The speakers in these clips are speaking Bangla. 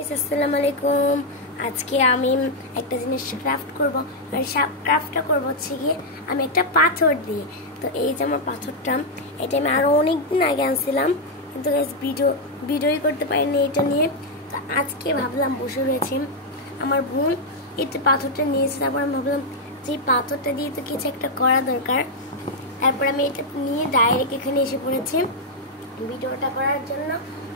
আসসালামু আলাইকুম। আজকে আমি একটা জিনিস ক্রাফট করব। আর ক্রাফটটা করব হচ্ছে গিয়ে আমি একটা পাথর দিয়ে। তো এই যে আমার পাথরটা, এটা আমি আরও অনেক দিন আগে আনছিলাম, কিন্তু ভিডিওই করতে পারিনি এটা নিয়ে। তো আজকে ভাবলাম, বসে রয়েছি, আমার বোন এটা পাথরটা নিয়েছে। তারপর আমি ভাবলাম যে এই পাথরটা দিয়ে তো কিছু একটা করা দরকার। তারপর আমি এটা নিয়ে ডাইরেক্ট এখানে এসে পড়েছি ভিডিওটা করার জন্য।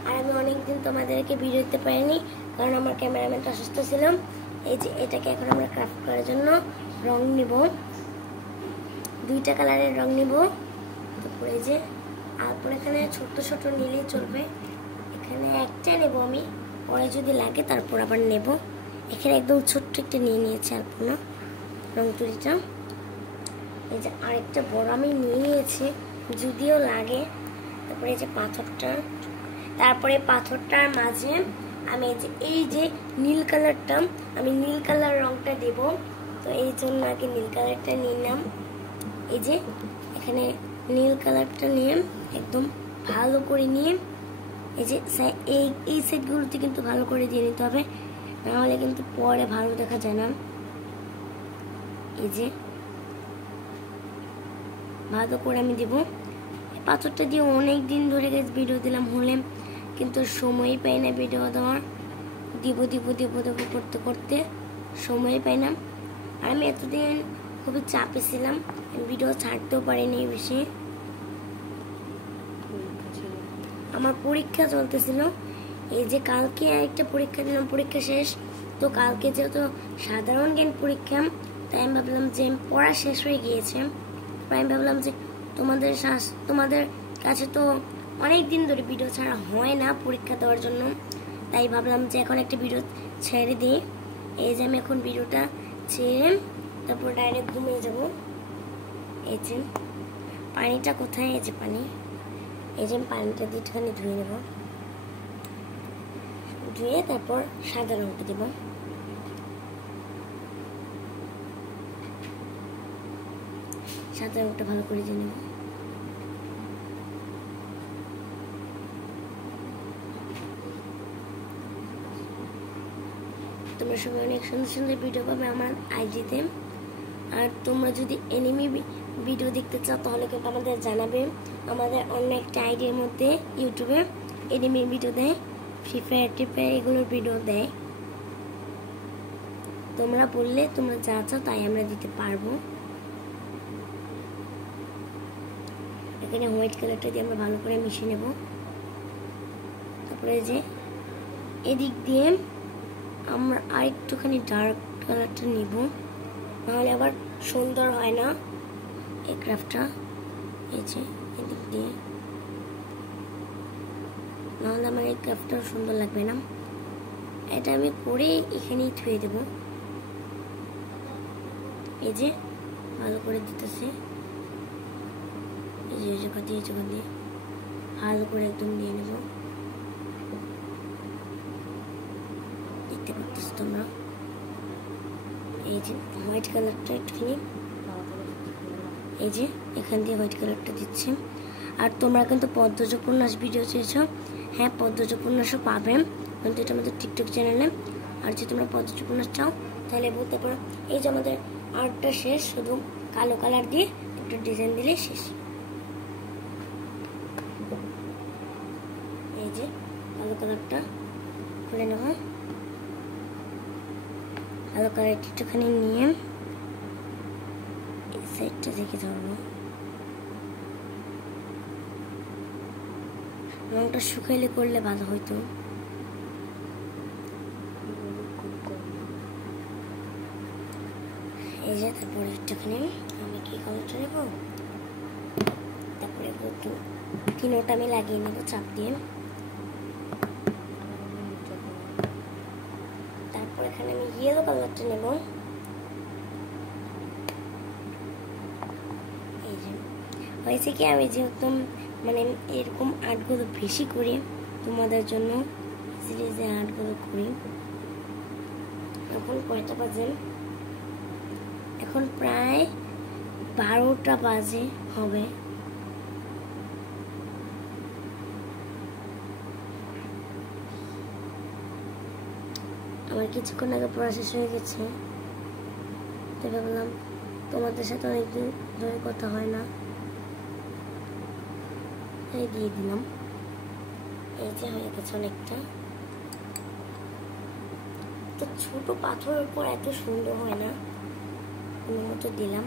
আর আমি অনেকদিন তোমাদেরকে ভিডিও দিতে পারিনি, কারণ আমার ক্যামেরাম্যানটা অসুস্থ ছিল। এই যে এটাকে এখন আমরা ক্রাফট করার জন্য রং নিব, দুইটা কালারের রং নিব। তারপরে এই যে তারপর এখানে ছোট ছোট নিলেই চলবে, এখানে একটা নেব আমি, পরে যদি লাগে তারপর আবার নেব। এখানে একদম ছোট্ট একটা নিয়ে নিয়েছি আলপনা রং তুলিটা। এই যে আরেকটা বড় আমি নিয়ে নিয়েছি, যদিও লাগে। তারপরে এই যে পাথরটা, তারপরে পাথরটার মাঝে আমি এই যে নীল কালারটা, আমি নীল কালার রংটা দেব। তো এই জন্য আগে নীল কালারটা নিলাম। এই যে এখানে নীল কালারটা নিয়ে একদম ভালো করে নিয়ে এই যে এই সাইডগুলোতে কিন্তু ভালো করে দিয়ে নিতে হবে, নাহলে কিন্তু পরে ভালো দেখা যায় না। এই যে ভালো করে আমি দেব। পাথরটা দিয়ে অনেক দিন ধরে ভিডিও দিলাম হলে, কিন্তু সময়ই পাই না ভিডিও দেওয়ার। দিব করতে করতে সময় পাই না। আর আমি এতদিন খুবই চাপে ছিলাম, ভিডিও ছাড়তেও পারিনি বেশি। আমার পরীক্ষা চলতেছিল, এই যে কালকে একটা পরীক্ষা দিলাম, পরীক্ষা শেষ। তো কালকে যেহেতু সাধারণ জ্ঞান পরীক্ষা, তাই আমি ভাবলাম যে পড়া শেষ হয়ে গিয়েছে। আমি ভাবলাম যে তোমাদের কাছে তো অনেক দিন ধরে ভিডিও ছাড়া হয় না পরীক্ষা দেওয়ার জন্য, তাই ভাবলাম যে এখন একটা ভিডিও ছেড়ে দিই। এই যে আমি এখন ভিডিওটা ছেড়ে তারপর ডাইরেক্ট ঘুমিয়ে যাব। এই যে পানিটা কোথায়, এই যে পানি, এই যে আমি পানিটা দিয়ে একটুখানি ধুয়ে নেব, ধুয়ে তারপর সাদা রঙটা দেব। সাদা রঙটা ভালো করে দিয়ে নেব। তোমরা সবাই অনেক সুন্দর সুন্দর ভিডিও পাবে আমার আইডিতে। আর তোমরা যদি এনিমি ভিডিও দেখতে চাও তাহলে কিন্তু আমাদের জানাবে। আমাদের অন্য একটা আইডির মধ্যে ইউটিউবে এনিমি ভিডিও দেয়, ফ্রি ফায়ার এগুলোর ভিডিও দেয়। তোমরা বললে তোমরা যা চাও তাই আমরা দিতে পারবো। এখানে হোয়াইট কালারটা দিয়ে আমরা ভালো করে মিশিয়ে নেব। তারপরে যে এদিক দিয়ে আমরা আরেকটুখানি ডার্ক কালারটা নিব, নাহলে আবার সুন্দর হয় না এই ক্রাফটটা। এই যে এদিক দিয়ে, নাহলে আমার এই ক্রাফটটা সুন্দর লাগবে না। এটা আমি করে এখানেই থুয়ে দেব। এই যে ভালো করে দিতেছে, এই যে জায়গা দিয়ে ভালো করে একদম দিয়ে নেব। দেখতে পাচ্ছ তোমরা, এই যে হোয়াইট কালারটা একটুখানি, এই যে এখান দিয়ে হোয়াইট কালারটা দিচ্ছি। আর তোমরা কিন্তু পদ্মজ উপন্যাস ভিডিও চেয়েছো, হ্যাঁ পদ্মজ উপন্যাসও পাবে, কিন্তু এটা আমাদের টিকটক চ্যানেলে। আর যদি তোমরা পদ্মজ উপন্যাস চাও তাহলে বলতে পারো। এই যে আমাদের আর্টটা শেষ, শুধু কালো কালার দিয়ে একটু ডিজাইন দিলে শেষ। এই যে কালো কালারটা খুলে নেব, কালো কালার একটুখানি নিয়ে এই সাইডটা দেখে ধরবো। রংটা শুকাইলে করলে ভালো হইতো। এই যে তারপরে একটুখানি আমি কি কালারটা নেব, তারপরে একটু তিনোটা আমি লাগিয়ে নেব চাপ দিয়ে। তারপর এখানে আমি ইয়েলো কালারটা নেব। এই যে হয়েছে কি, আমি যেহেতু মানে এরকম আর্টগুলো বেশি করি তোমাদের জন্য, সিরিজে আর্টগুলো করি। এখন কয়টা বাজে, এখন প্রায় 12টা বাজে হবে। আমার কিছুক্ষণ আগে পড়া শেষ হয়ে গেছে, তো ভাবলাম তোমাদের সাথে অনেকদিন ধরে কথা হয় না, তাই দিয়ে দিলাম। এই যে হয়ে গেছে অনেকটা। তো ছোট পাথরের উপর এত সুন্দর হয় না, কোনো মতো দিলাম।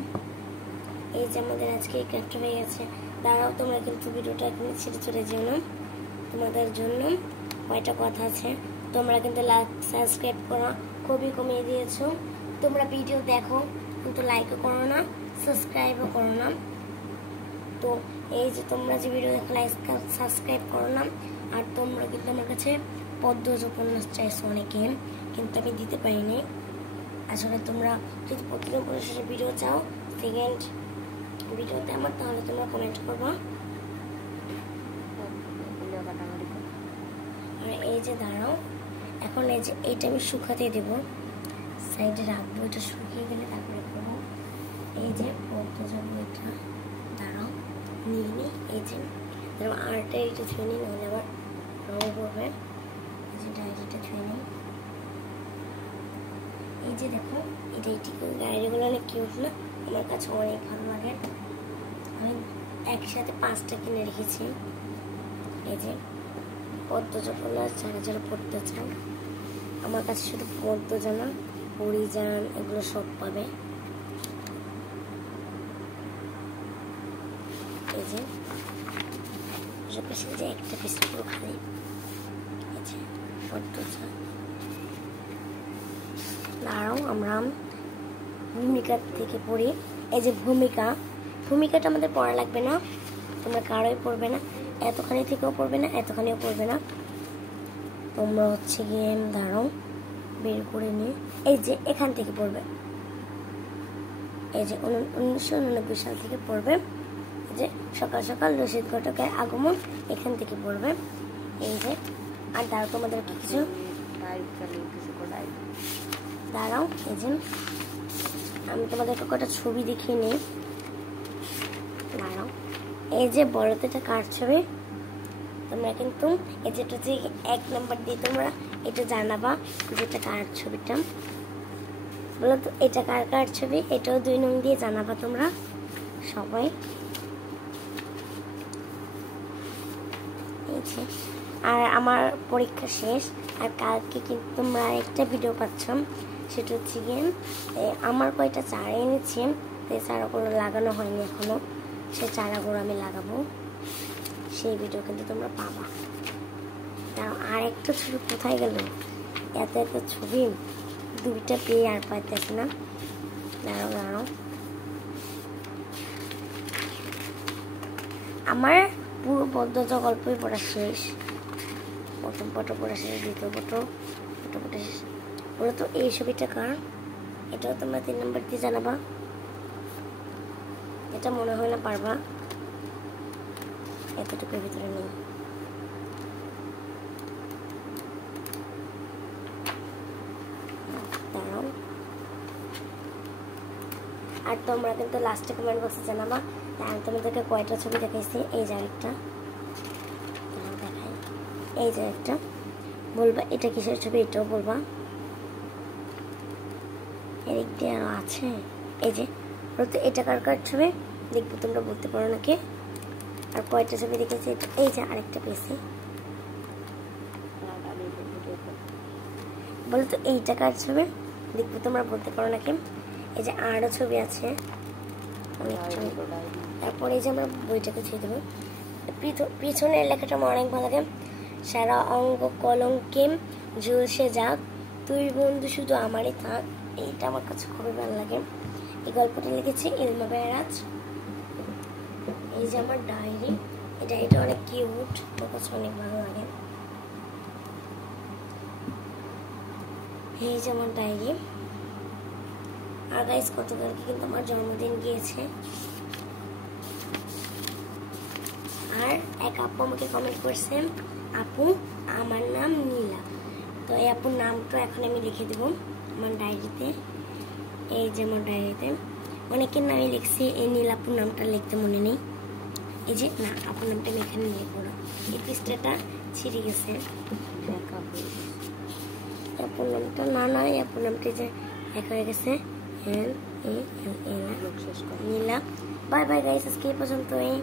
এই যে আমাদের আজকে এই ক্রাফট হয়ে গেছে। দাঁড়াও, তোমরা কিন্তু ভিডিওটা এখন ছেড়ে চলে যেও না, তোমাদের জন্য কয়টা কথা আছে। তোমরা কিন্তু লাইক সাবস্ক্রাইব করা খুবই কমিয়ে দিয়েছো। তোমরা ভিডিও দেখো কিন্তু লাইকও করো না, সাবস্ক্রাইবও করো না। তো এই যে তোমরা যে ভিডিও দেখো লাইক সাবস্ক্রাইব করো না, আর তোমরা কিন্তু আমার কাছে পদ্মজ উপন্যাস চাইছো অনেকে, কিন্তু আমি দিতে পারিনি। আসলে তোমরা যদি প্রতিদিন উপন্যাসের ভিডিও চাও সেকেন্ড ভিডিওতে আমার, তাহলে তোমরা কমেন্ট করবা। আর এই যে দাঁড়াও, এখন এই যে এইটা আমি শুকাতে দেবো, সাইডে রাখবো, এটা শুকিয়ে গেলে তারপরে করবো। এই যে পদ্মজ বইটা দাঁড়াও নিয়ে নিই। এই যে আর্টটা এইটা ছুঁয়ে নিই, নাহলে আবার রঙ পড়বে। এই যে ডায়েরিটা ছুঁয়ে নিই। এই যে দেখো, এটা ডায়েরিগুলো অনেক কিউট না, আমার কাছে অনেক ভালো লাগে। আমি একসাথে 5টা কিনে রেখেছি। এই যে পদ্মজ উপন্যাস, যারা যারা পড়তে চান, আমার কাছে শুধু পদ্মজানা, পরিজান এগুলো সব পাবে। এই যে যে একটা পিস পুরো খালি। এই যে পদ্মজা। দাঁড়াও, আমরা ভূমিকা থেকে পড়ি। এই যে ভূমিকাটা আমাদের পড়া লাগবে না, তোমরা কারোই পড়বে না, এতখানি থেকেও পড়বে না, এতখানিও পড়বে না। তোমরা হচ্ছে গিয়ে দাঁড়াও বের করে নিয়ে এই যে এখান থেকে পড়বে। এই যে 1999 সাল থেকে পড়বে। এই যে সকাল সকাল রশিদ ঘটকের আগমন, এখান থেকে পড়বে। এই যে আর দাঁড়াও, তোমাদের কিছু দাঁড়াও, এই যে আমি তোমাদেরকে কটা ছবি দেখিয়ে নিই। দাঁড়াও, এই যে বলো তো এটা কার ছবি? তোমরা কিন্তু এই যেটা হচ্ছে 1 নাম্বার দিয়ে তোমরা এটা জানাবা যেটা কার ছবিটা। বলো তো এটা কার ছবি? এটাও 2 নং দিয়ে জানাবা তোমরা সবাই। এই যে আর আমার পরীক্ষা শেষ, আর কালকে কিন্তু তোমরা একটা ভিডিও পাচ্ছ, সেটা হচ্ছে গিয়ে আমার কয়টা চারা এনেছি, এই চারাগুলো লাগানো হয়নি এখনো, সেই চারাগুলো আমি লাগাবো, সেই ভিডিও কিন্তু তোমরা পাবা। আর একটা ছবি কোথায় গেল? এত এত ছবি, 2টা পেয়ে আর পাইতেছি না। দাঁড়াও, আমার পুরো পদ্মজা গল্পই পড়া শেষ। প্রথম পটো পড়া শেষ, দ্বিতীয় পটো শেষ। বলো তো এই ছবিটা কার? এটাও তোমরা 3 নাম্বার দিয়ে জানাবা। এটা মনে হয় না পারবা, এতটুকুর ভিতরে নেই। দাঁড়াও, আর তোমরা কিন্তু লাস্টে কমেন্ট বক্সে জানাবা আমি তোমাদেরকে কয়টা ছবি দেখাইছি। এই যে একটা দেখাই, এই যে একটা বলবা এটা কিসের ছবি, এটাও বলবা। এদিক দিয়ে আরো আছে। এই যে এটা কার ছবি দেখবো, তোমরা বলতে পারো নাকি? আর কয়টা ছবি দেখেছি? এই যে আরেকটা পেয়েছি, বলো তো এইটা কার ছবি দেখবো, তোমরা বলতে পারো নাকি? এই যে আরো ছবি আছে অনেক ছবি। তারপর এই যে আমরা বইটাকে ছুঁয়ে দেবো। পিছনের লেখাটা আমার অনেক ভালো লাগে। সারা অঙ্গ কলঙ্কে ঝুলসে যাক, তুই বন্ধু শুধু আমারই থাক। এইটা আমার কাছে খুবই ভালো লাগে। এই গল্পটা লিখেছি ইলমা বেরাজ। এই যে আমার ডায়েরি, এই ডায়েরিটা অনেক কিউট, আমার কাছে অনেক ভালো লাগে। এই যে আমার ডায়েরি। আর গাইস গতকালকে কিন্তু আমার জন্মদিন গিয়েছে, আর এক আপু আমাকে কমেন্ট করছে, আপু আমার নাম নীলা। তো এই আপুর নামটা এখন আমি লিখে দেব আমার ডায়েরিতে। এই যে আমার ডায়েরিতে অনেকের নামই লিখছি, এই নীলা আপুর নামটা লিখতে মনে নেই। এই যে না, আপুর নামটা আমি এখানে লিখবো না, এই পৃষ্ঠাটা ছিঁড়ে গেছে। অ্যাপল নামটা না অ্যাপল নামটি যে এক হয়ে গেছে নীলা। বাই বাই গাইস, আজকে এই পর্যন্তই।